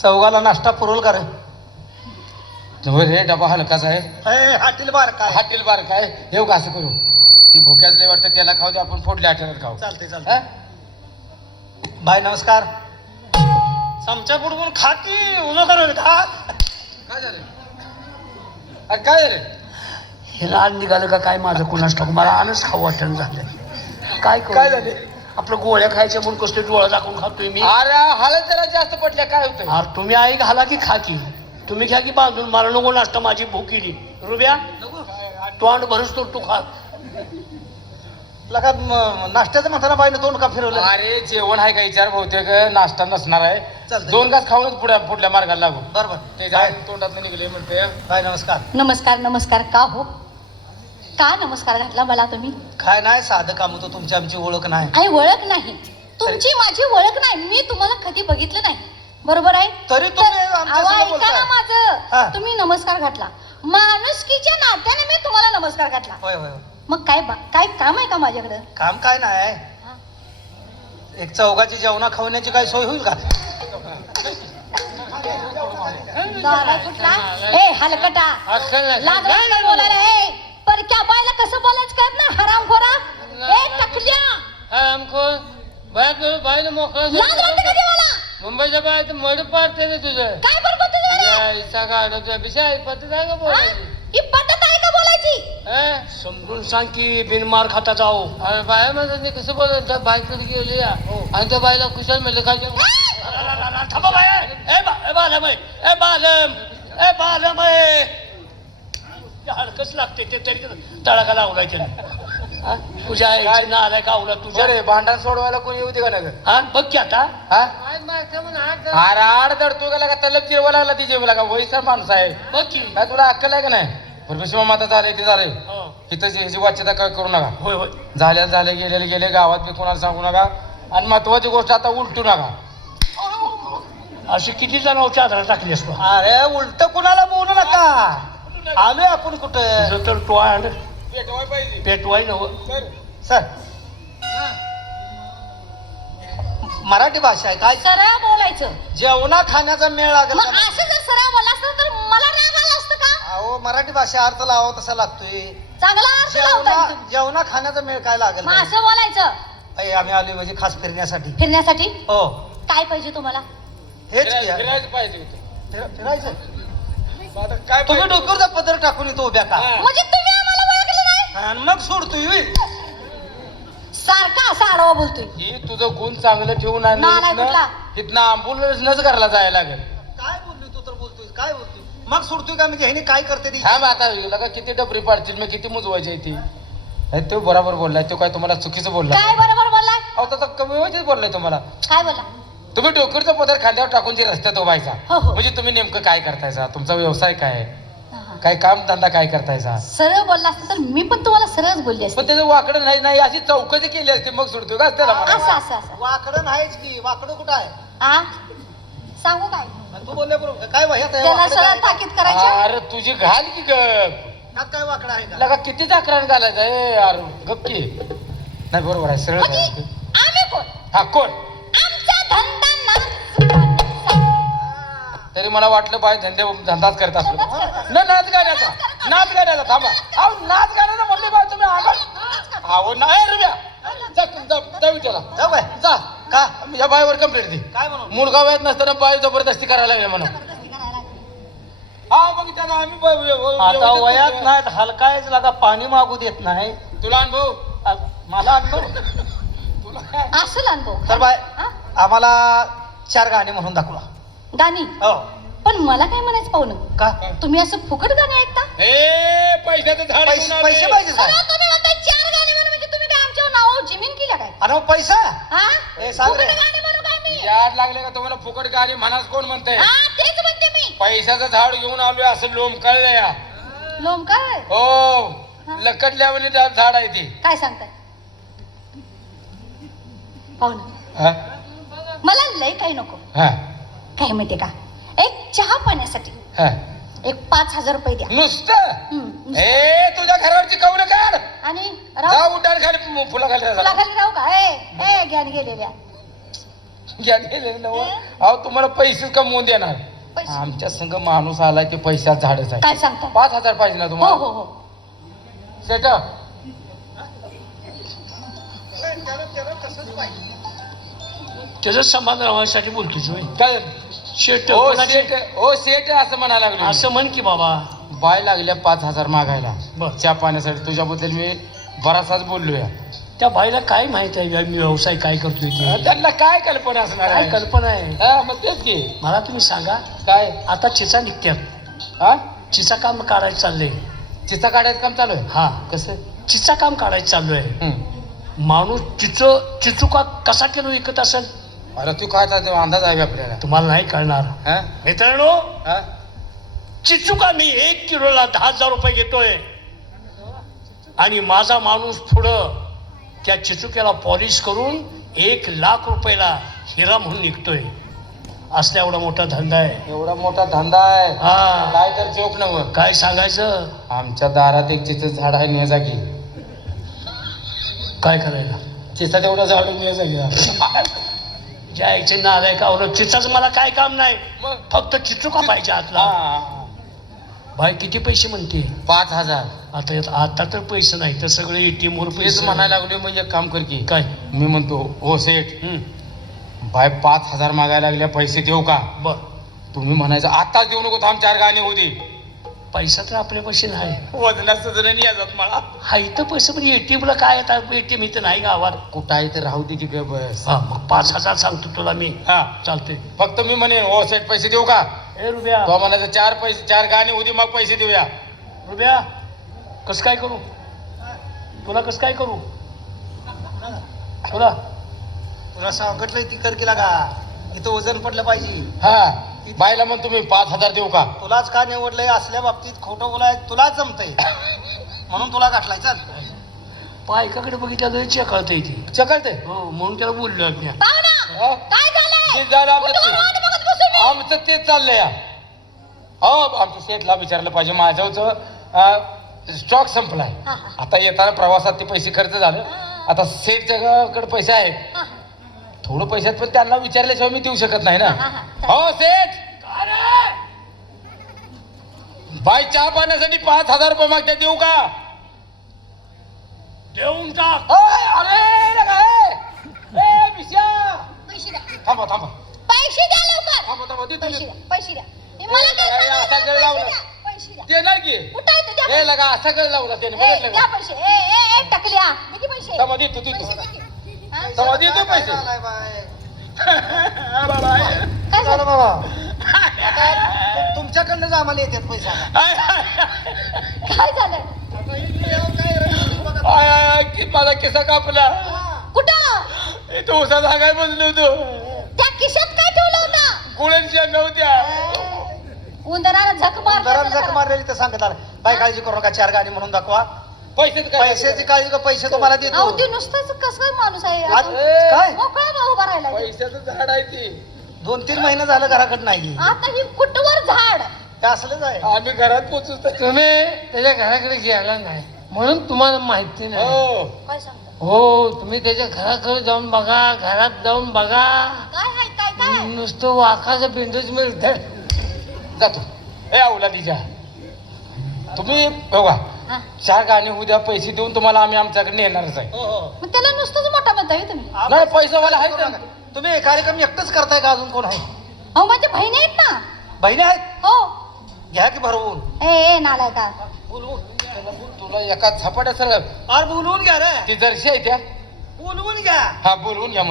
चौगाला नाश्ता पुरवल का रे? रे डबा हलकाच आहे. हाटील बार काय? हाटील बार काय येऊ का असं करू? ती भुक्याच लय वाटतं त्याला खाऊ दे, आपण फोडल्या आठवड्यात खाऊ. चालते चालते. बाय नमस्कार. चमचा बुडबुड खा की उजो करू खा. काय झालं? अरे काय रे? हे रान निघालं का काय माझं कुणास ठाऊक, मला आणच खाऊ वाटण झालं. काय काय झाले? आपलं गोळ्या खायच्या म्हणून कसले डोळा दाखवून खातोय मी. अरे हळद जरा जास्त पडल्या काय होतंय? अरे तुम्ही आई घाला की खा की, तुम्ही घ्या की बांधून, मला नको नाश्ता, माझी भूक गेली. रुब्या तोंड भरूस तो तू खा. लगा नाश्त्याचं म्हणताना बाईने तोंड का फिरवलं? अरे जेवण आहे का विचार, बहुतेक नाश्ता नसणार आहे. चालतंय. 2 घास खाऊनच पुढल्या मार्गाला लागू. बरोबर. ते काय तोंडात निघले म्हणते. बाय नमस्कार. नमस्कार नमस्कार. का हो, का नमस्कार घातला मला तुम्ही? काय नाही, साधं काम होतं, तुमची आमची ओळख नाही. काही ओळख नाही तुमची, माझी ओळख नाही, मी तुम्हाला कधी बघितलं नाही. बरोबर आहे. तरी तुम्ही तर आमच्या अहो, संग ऐका बोलताय. ना हा. माझं, तुम्ही नमस्कार घातला, माणुसकीच्या नात्याने मी तुम्हाला नमस्कार घातला. होय होय. मग काय काम आहे का माझ्याकडं? काम काय नाही, हा. एक चौघाची जेवणा खावण्याची काय सोय होईल का? दारा कुठला? ए हलकटा, लाज वाटतं बोलायला. ए परक्या बायला कसं बोलायचं कळत ना, हरामखोरा. ए टकल्या, बायला मोकळं लाज वाटते का मला? मुंबईच्या बाहेर मड पाडते ना तुझं. काय बरं बोलतो तुझ्या? इसा गाडवतोय विषय पद्धत आहे का हा? बोलायची? ही पद्धत आहे का बोलायची? समजून सांग की बिनमार खाता जाओ. अरे बाया माझं कसं बोलत बायकडे गेली आणि त्या बायला कुशल म्हणलं काय थांबा बाया. ए बालम, ए बालम, ए बालम, हडकच लागते ते तरी तळाका लावलाय त्याने. तुझ्या आईची ना आलाय का आवला तुझ्या? अरे भांडण सोडवायला कोणी येऊ दे का नगर? हा बघ की आता. हा अरे आड दडतो का लागा, तलब जेवा लागला ती जेवला का? वयसर माणूस आहे. बघ की. काय तुला अक्कल आहे का नाही? परमेश्वर माता झाले ते झाले, हो. इथं ह्याची वाच्यता काय करू नका. होय होय. झाले गेले गावात मी कोणाला सांगू नका. आणि महत्वाची गोष्ट आता उलटू नका. अशी किती जण चादरा टाकली असतो. अरे उलट कुणाला बोलू नका. आलोय आपण कुठं तर टोळ पेटवाय नव सर. मराठी भाषा आहे काय? सरळ बोलायचं. जेवणा खाण्याचा मेळ लागेल मग का? असं जर सरळ बोला असतं तर मला राग आला असतं का? अहो मराठी भाषा अर्थ लावा तसा लागतोय. चांगला अर्थ लावताय जेवणा तुम्ही. जेवणा खाण्याचा मेळ काय लागेल? मग असं बोलायचं. अय, आम्ही आलोय म्हणजे खास फिरण्यासाठी. फिरण्यासाठी हो काय पाहिजे तुम्हाला? हेच की. फिरायचं पाहिजे होतं. फिरायचं. आता काय तुम्ही डोक्यावरचा पदर टाकून येतो उभ्या का? म्हणजे तुम्ही आम्हाला ओळखलं नाही? आणि मग सोडतोय. सारखा असा आडवा बोलतोय. ही तुझं गुण चांगलं ठेवून नालाय कुठला? तिथनं आंबूलच घरला जायला लागेल. काय बोलतोय तू? तर बोलतोय काय बोलतोय? मग सोडतोय का? म्हणजे ह्याने काय करते ती? थांब आता लगा किती डबरी पाडतील मी, किती मुजवायची आहे ती. अरे तो बरोबर बोललाय, तो काय तुम्हाला चुकीचं बोलला? काय बरोबर बोललाय? अहो तसा कमी व्हायचीच बोललाय तुम्हाला. काय बोलला? तुम्ही डोक्याचा पदर खांद्यावर टाकून जे रस्त्यात उभायचा, हो, हो. म्हणजे तुम्ही नेमकं काय करतायचा? तुमचा व्यवसाय काय आहे? हा. काय काम धंदा काय करतायचा? सरळ बोलला असतं तर मी पण तुम्हाला सरळच बोलली असते. पण त्याचं वाकडं नाही अशी चौकशी केली असते मग सोडतो का त्याला असं मला? असं वाकडं नाहीच की. वाकडं कुठं आहे? आ सांगू काय? आणि तू बोलल्याबरोबर काय वह्यात आहे? त्याला वाकडं सरळ काय? ताकीद करायची. अरे तुझी घाल की गप. ह्यात काय वाकडं आहे का? लगा किती जाकरान घालायचं आहे यार, गप की. नाही बरोबर आहे, सरळ म्हणजे घाल. आम्ही कोण? हा कोण? आमचा धंदा नाच गाण्याचा. तरी मला वाटलं बाय धंदाच करत असतो. धंदाच करत असतो. नाच गाण्याचा थांबा. अहो नाच गाण्याचा म्हणले बाय तुम्ही आगाल. अहो नाही रे ब्या. जा विचारा जाऊ बाय. जा का? या बायवर कंप्लेंट दे. काय म्हणून? मुलगा वयात नसताना बाय जबरदस्ती करायला लागले म्हणून. जबरदस्ती करायला लागली. हा मग त्याला आम्ही आता वयात नाही हलकायच लागा, पाणी मागू देत नाही. तुला अनुभव मला अनुभव. तुला काय? असं अनुभव. तर बाय हा? आम्हाला 4 गाणी म्हणून दाखवा. गाणी. हो. पण मला काय म्हणायचं पाहुणं, का? तुम्ही असं फुकट गाणी ऐकता? ए पैशाचं झाड पैसे घेऊन पैसे आले. पाहिजे सरळ साहेब. तुम्ही म्हणताय 4 गाणी म्हणून, म्हणजे तुम्ही काय आमच्यावर नाव जमीन केल्या काय? आणि मग पैसा? हा? ए, सांग फुकट रे. गाणी म्हणू काय मी? याड लागले का तुम्हाला फुकट गाडी म्हणाच कोण म्हणतंय? हा तेच म्हणते मी. पैशाचं झाड घेऊन आलोय असं लोम कळलं या. लोमकाय हो लकडल्यावर झाड आहे ते. काय सांगताय पाहुणं? हा? मला लय काही नको. हा, काय माहितीये का, एक चहा पाण्यासाठी हा. एक 5,000 रुपये द्या. नुसतं हम्म. ए तुझ्या घरावरची कौल काढ. आणि जा राहू उठार खाली फुला खाली तुला खाली राहू का? ए ज्ञान गेलेल्या घ्या गेले ना अहो तुम्हाला पैसेच कमवून देणार पैसे आमच्या संग माणूस आलाय ते पैशात झाडच आहे काय सांगता 5,000 पाहिजे ना हो तुम्हाला हो हो सेट त्याचं समाधान राहण्यासाठी बोलतो जोय काय शेट हो कोणाचे- सेट हो सेट असं म्हणायला लागलो असं म्हण की बाबा बाय लागल्या 5,000 मागायला बर. चहा पाण्यासाठी तुझ्याबद्दल मी बराचसाच बोललोय त्या बाईला काय माहित आहे मी व्यवसाय काय करतोय ते त्यांना काय कल्पना असणार काय आहे? कल्पना आहे हा, मग तेच की मला तुम्ही सांगा काय आता चिचा निघत्यात हा चिचा काम काढायचं चाललंय चिचा काढायचं काम चालू आहे हा कसं चिचा काम काढायचं चालू आहे हम्म. माणूस चिचुका कसा किलो विकत असेल अरे तू काय चालतो अंदाज आहे आपल्याला तुम्हाला नाही कळणार हा? मित्रांनो हा? चिचुका मी 1 किलोला 10,000 रुपये घेतोय आणि माझा माणूस पुढं त्या चिचुक्याला पॉलिश करून 1,00,000 रुपयाला हिरा म्हणून निघतोय असल्या एवढा मोठा धंदा आहे एवढा मोठा धंदा आहे हा काय तर जोक नव काय सांगायचं आमच्या दारात एक चिचं झाड आहे ने जागी काय करायला चिचा तेवढं झाड ने जागी ज्या याचे नालाय का चिचाच मला काय काम नाही मग फक्त चिचुका पाहिजे आतला हा. भाई किती पैसे म्हणते 5,000 आता तर पैसे नाही तर सगळे ATM वर तेच पैसे म्हणायला लागलो मग एक काम कर की काय मी म्हणतो हो सेठ हम्म, बाय 5,000 मागायला लागल्या पैसे देऊ का बर तुम्ही म्हणायचं आताच देऊ नको थांब 4 गाणे होती पैसा तर आपल्यापाशी नाही वजनाचं जण नाही याजात मला हा इथं पैसे पण ATM ला काय येतात ATM इथं नाही गावात कुठं आहे तर राहू दे की ग बस हा मग 5,000 सांगतो तुला मी हा चालते फक्त मी म्हणेन हो सेठ पैसे देऊ का ए रुबया तो म्हणायचं 4 गाणे होती मग पैसे देऊया रुबया कसं काय करू तुला कसं काय करू तुला तुला सांगितलंय ती कर केला का इथं वजन पडलं पाहिजे हा बायला मग तुम्ही 5,000 देऊ का तुलाच का निवडलंय असल्या बाबतीत खोटं बोलाय तुलाच जमतंय म्हणून तुला गाठलाय चल बायकाकडे बघितलं चेकळत इथे चकलते हो म्हणून त्याला बोललो आम्ही पाहुणा काय झालंय तेच झालं आमचं कुठं ते. वाट बघत बसू मी? आमचं तेच चाललंय हो आमच्या सेठला विचारलं पाहिजे माझ्यावरचं स्टॉक संपलाय हा, हा. आता येताना प्रवासात ते पैसे खर्च झाले आता सेठच्याकडे पैसे आहेत हा, थोडं पैशात पण त्यांना विचारल्याशिवाय मी देऊ शकत नाही ना हा, हा. हो सेठ बाय चहा पाण्यासाठी 5,000 रुपये मागते देऊ का देऊन टाक ओय, अरे लगा, ए, बिश्या. पैसे द्या थांबा थांबा पैसे द्या लवकर थांबा थांबा देतो पैसे मी. द्या पैसे द्या हे मला काय ए, सांगायचं? असा गळ लावला. पैसे द्या, पैसे द्या देणार की कुठं आहे ते? द्या ए लगा असा गळ लावला त्याने ए, बघितलं द्या का पैसे ए ए ए टकल्या किती पैसे थांबा देतो पैसे देतो किती? हा? थांबा देतो काय पैसे झालंय बाय? काय झालं झालं बाबा आता तुमच्याकडनंच आम्हाला येतात पैसा काय झालं आय, आय, आय, की माझा केसा कापला कुठं इथं उसा जागाय बसलो होतो त्या खिशात काय ठेवलं होतं गुळ्यांची अंगा होत्या उंदरानं झक दरान झक मार मारलेली तर सांगत आलं काय काळजी करू नका 4 गाणी म्हणून दाखवा पैसेच काय पैशाची काळजी का पैसे तुम्हाला देतो अहो ते नुसतंच कसं काय माणूस आहे आज- आता काय मोकळा भाऊ उभा राहिला पैशाचं झाड आहे ती 2-3 महिने झालं घराकडे नाही आता ही कुठवर झाड ते असलंच आहे आम्ही घरात पोचू तुम्ही त्याच्या घराकडे गेला नाही म्हणून तुम्हाला माहिती नाही हो काय सांगता हो तुम्ही त्याच्या घराकडे जाऊन बघा घरात जाऊन बघा काय आहे काय काय नुसतं वाकाचं बिंदूच मिळत जातो ए औलादीच्या तुम्ही बघा हा. 4 गाणी उद्या पैसे देऊन तुम्हाला आम्ही आमच्याकडे नेणारच आहे हो हो मग त्याला नुसतंच मोठा म्हणताय तुम्ही नाही पैसेवाला आहे करू का? नका. तुम्ही हे कार्यक्रम एकटंच करताय का अजून कोण आहे अहो माझ्या बहिणी आहेत ना बहिणी आहेत हो घ्या की भरवून ए ए नालाय का बोलवून तुला एका झपाट्या सर अरे बोलवून घ्या रे ती जर्शी आहे त्या बोलवून घ्या हा बोलवून घ्या